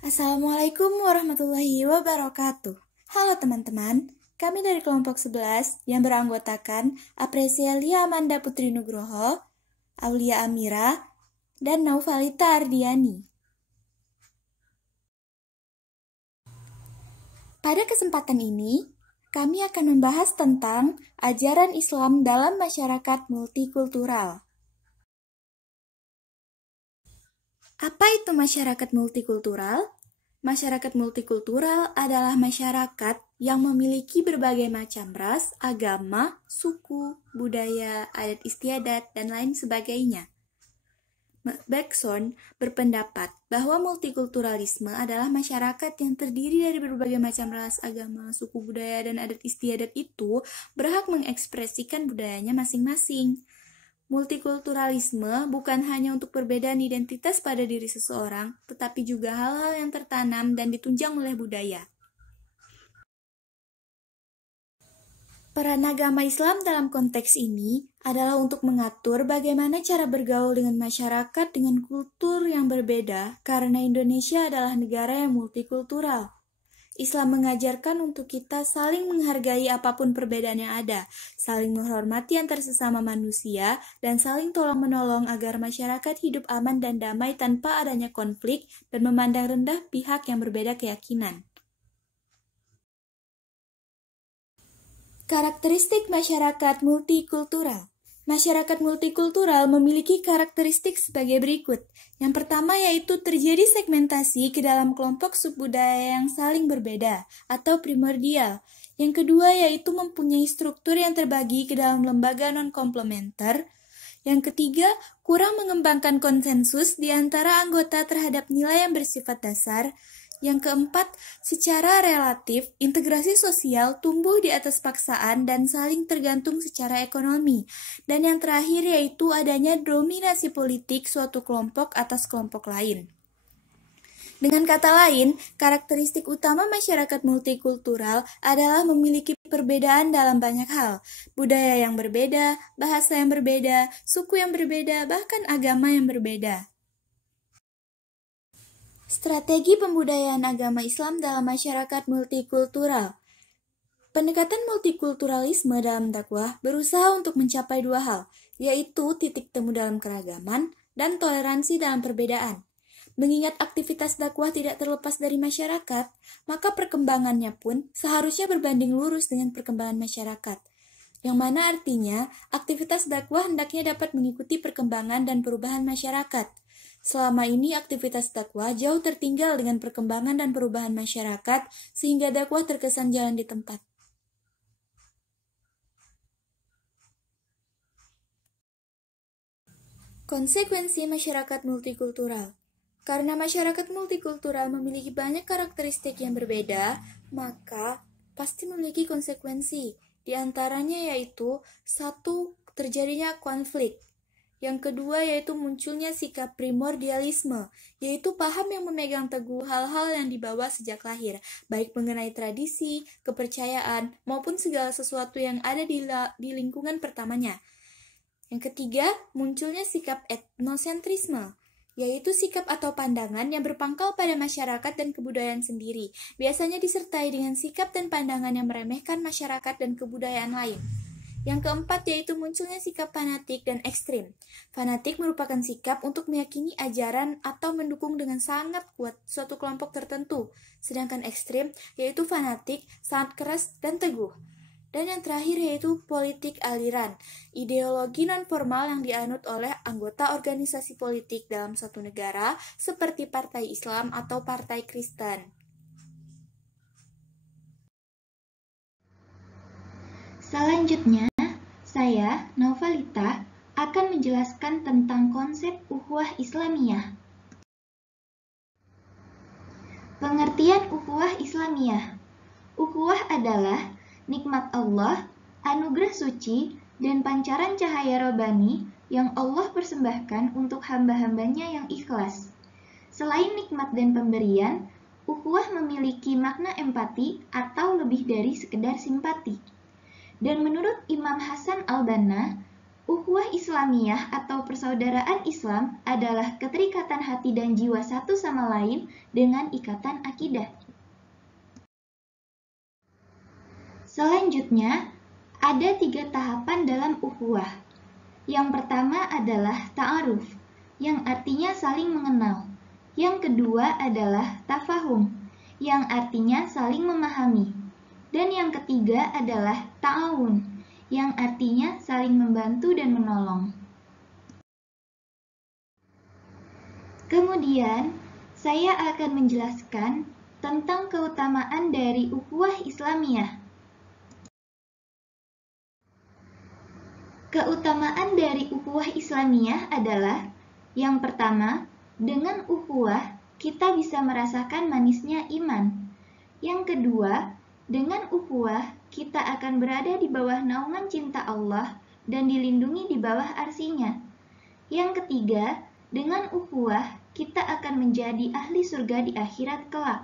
Assalamualaikum warahmatullahi wabarakatuh. Halo teman-teman, kami dari kelompok 11 yang beranggotakan Apresia Amanda Putri Nugroho, Aulia Amira, dan Naufalita Ardiani. Pada kesempatan ini, kami akan membahas tentang ajaran Islam dalam masyarakat multikultural. Apa itu masyarakat multikultural? Masyarakat multikultural adalah masyarakat yang memiliki berbagai macam ras, agama, suku, budaya, adat istiadat, dan lain sebagainya. Bergson berpendapat bahwa multikulturalisme adalah masyarakat yang terdiri dari berbagai macam ras, agama, suku, budaya, dan adat istiadat itu berhak mengekspresikan budayanya masing-masing. Multikulturalisme bukan hanya untuk perbedaan identitas pada diri seseorang, tetapi juga hal-hal yang tertanam dan ditunjang oleh budaya. Peran agama Islam dalam konteks ini adalah untuk mengatur bagaimana cara bergaul dengan masyarakat dengan kultur yang berbeda, karena Indonesia adalah negara yang multikultural. Islam mengajarkan untuk kita saling menghargai apapun perbedaan yang ada, saling menghormati antar sesama manusia, dan saling tolong-menolong agar masyarakat hidup aman dan damai tanpa adanya konflik dan memandang rendah pihak yang berbeda keyakinan. Karakteristik masyarakat multikultural. Masyarakat multikultural memiliki karakteristik sebagai berikut. Yang pertama yaitu terjadi segmentasi ke dalam kelompok subbudaya yang saling berbeda atau primordial. Yang kedua yaitu mempunyai struktur yang terbagi ke dalam lembaga non-komplementer. Yang ketiga, kurang mengembangkan konsensus di antara anggota terhadap nilai yang bersifat dasar. Yang keempat, secara relatif, integrasi sosial tumbuh di atas paksaan dan saling tergantung secara ekonomi. Dan yang terakhir yaitu adanya dominasi politik suatu kelompok atas kelompok lain. Dengan kata lain, karakteristik utama masyarakat multikultural adalah memiliki perbedaan dalam banyak hal. Budaya yang berbeda, bahasa yang berbeda, suku yang berbeda, bahkan agama yang berbeda. Strategi pembudayaan agama Islam dalam masyarakat multikultural. Pendekatan multikulturalisme dalam dakwah berusaha untuk mencapai dua hal, yaitu titik temu dalam keragaman dan toleransi dalam perbedaan. Mengingat aktivitas dakwah tidak terlepas dari masyarakat, maka perkembangannya pun seharusnya berbanding lurus dengan perkembangan masyarakat. Yang mana artinya, aktivitas dakwah hendaknya dapat mengikuti perkembangan dan perubahan masyarakat. Selama ini aktivitas dakwah jauh tertinggal dengan perkembangan dan perubahan masyarakat sehingga dakwah terkesan jalan di tempat. Konsekuensi masyarakat multikultural. Karena masyarakat multikultural memiliki banyak karakteristik yang berbeda, maka pasti memiliki konsekuensi. Di antaranya yaitu satu, terjadinya konflik. Yang kedua yaitu munculnya sikap primordialisme, yaitu paham yang memegang teguh hal-hal yang dibawa sejak lahir, baik mengenai tradisi, kepercayaan, maupun segala sesuatu yang ada di lingkungan pertamanya. Yang ketiga, munculnya sikap etnosentrisme, yaitu sikap atau pandangan yang berpangkal pada masyarakat dan kebudayaan sendiri, biasanya disertai dengan sikap dan pandangan yang meremehkan masyarakat dan kebudayaan lain. Yang keempat yaitu munculnya sikap fanatik dan ekstrim. Fanatik merupakan sikap untuk meyakini ajaran atau mendukung dengan sangat kuat suatu kelompok tertentu, sedangkan ekstrim yaitu fanatik, sangat keras dan teguh. Dan yang terakhir yaitu politik aliran, ideologi non-formal yang dianut oleh anggota organisasi politik dalam suatu negara seperti Partai Islam atau Partai Kristen. Selanjutnya, saya, Naufalita, akan menjelaskan tentang konsep ukhuwah Islamiyah. Pengertian ukhuwah Islamiyah. Ukhuwah adalah nikmat Allah, anugerah suci, dan pancaran cahaya robani yang Allah persembahkan untuk hamba-hambanya yang ikhlas. Selain nikmat dan pemberian, ukhuwah memiliki makna empati atau lebih dari sekedar simpati. Dan menurut Imam Hasan al-Banna, Ukhuwah Islamiyah atau persaudaraan Islam adalah keterikatan hati dan jiwa satu sama lain dengan ikatan akidah. Selanjutnya, ada 3 tahapan dalam ukhuwah. Yang pertama adalah ta'aruf, yang artinya saling mengenal. Yang kedua adalah tafahum, yang artinya saling memahami. Dan yang ketiga adalah ta'awun, yang artinya saling membantu dan menolong. Kemudian, saya akan menjelaskan tentang keutamaan dari ukhuwah Islamiyah. Keutamaan dari ukhuwah Islamiyah adalah yang pertama, dengan ukhuwah kita bisa merasakan manisnya iman. Yang kedua, dengan ukhuwah kita akan berada di bawah naungan cinta Allah dan dilindungi di bawah arsinya. Yang ketiga, dengan ukhuwah kita akan menjadi ahli surga di akhirat kelak.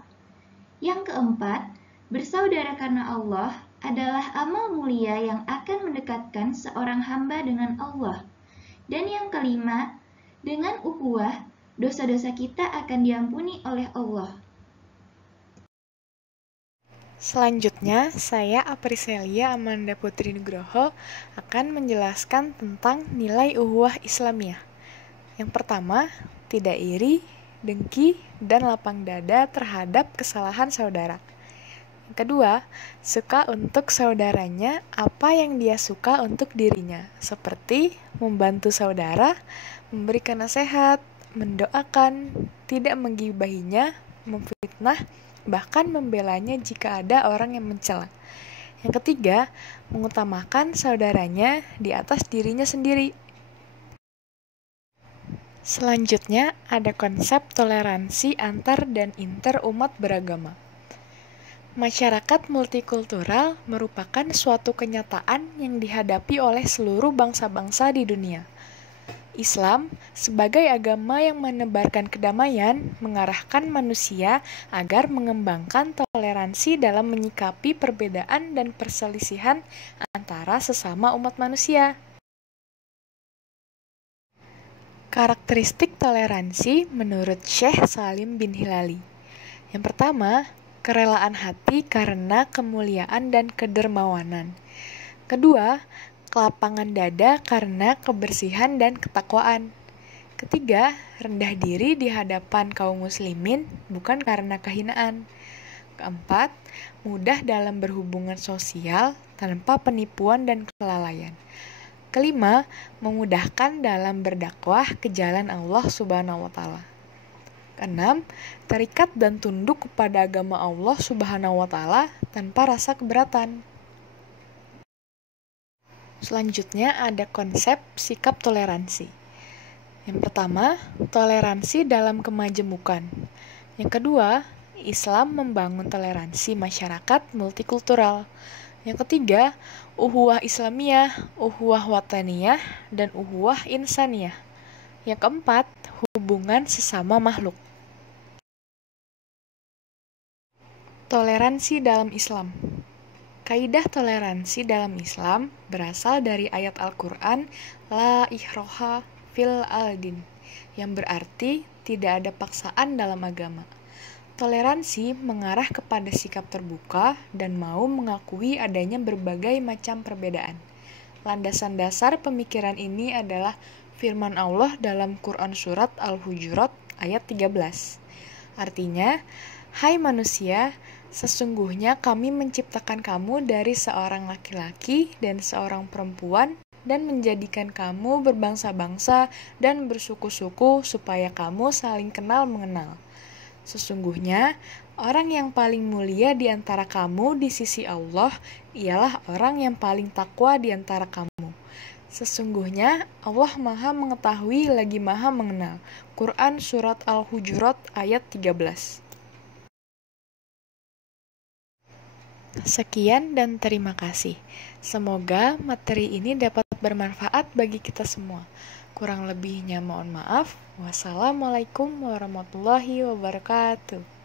Yang keempat, bersaudara karena Allah adalah amal mulia yang akan mendekatkan seorang hamba dengan Allah. Dan yang kelima, dengan ukhuwah, dosa-dosa kita akan diampuni oleh Allah. Selanjutnya, saya Apriselia Amanda Putri Nugroho akan menjelaskan tentang nilai ukhuwah Islamiyah. Yang pertama, tidak iri, dengki, dan lapang dada terhadap kesalahan saudara. Yang kedua, suka untuk saudaranya apa yang dia suka untuk dirinya, seperti membantu saudara, memberikan nasihat, mendoakan, tidak menggibahinya, memfitnah, bahkan membelanya jika ada orang yang mencela. Yang ketiga, mengutamakan saudaranya di atas dirinya sendiri. Selanjutnya, ada konsep toleransi antar dan inter umat beragama. Masyarakat multikultural merupakan suatu kenyataan yang dihadapi oleh seluruh bangsa-bangsa di dunia. Islam, sebagai agama yang menebarkan kedamaian, mengarahkan manusia agar mengembangkan toleransi dalam menyikapi perbedaan dan perselisihan antara sesama umat manusia. Karakteristik toleransi menurut Syekh Salim bin Hilali. Yang pertama, kerelaan hati karena kemuliaan dan kedermawanan. Kedua, kelapangan dada karena kebersihan dan ketakwaan. Ketiga, rendah diri di hadapan kaum muslimin bukan karena kehinaan. Keempat, mudah dalam berhubungan sosial tanpa penipuan dan kelalaian. Kelima, memudahkan dalam berdakwah ke jalan Allah Subhanahu wa Ta'ala. Keenam, terikat dan tunduk kepada agama Allah Subhanahu wa Ta'ala tanpa rasa keberatan. Selanjutnya ada konsep sikap toleransi. Yang pertama, toleransi dalam kemajemukan. Yang kedua, Islam membangun toleransi masyarakat multikultural. Yang ketiga, ukhuwah Islamiyah, ukhuwah wataniyah, dan ukhuwah insaniyah. Yang keempat, hubungan sesama makhluk. Toleransi dalam Islam. Kaidah toleransi dalam Islam berasal dari ayat Al-Quran La ikraha fil din, yang berarti tidak ada paksaan dalam agama. Toleransi mengarah kepada sikap terbuka dan mau mengakui adanya berbagai macam perbedaan. Landasan dasar pemikiran ini adalah firman Allah dalam Quran Surat Al-Hujurat ayat 13. Artinya, hai manusia, sesungguhnya kami menciptakan kamu dari seorang laki-laki dan seorang perempuan dan menjadikan kamu berbangsa-bangsa dan bersuku-suku supaya kamu saling kenal mengenal. Sesungguhnya, orang yang paling mulia di antara kamu di sisi Allah ialah orang yang paling takwa di antara kamu. Sesungguhnya, Allah Maha Mengetahui lagi Maha Mengenal. Quran Surat Al-Hujurat ayat 13. Sekian dan terima kasih. Semoga materi ini dapat bermanfaat bagi kita semua. Kurang lebihnya mohon maaf. Wassalamualaikum warahmatullahi wabarakatuh.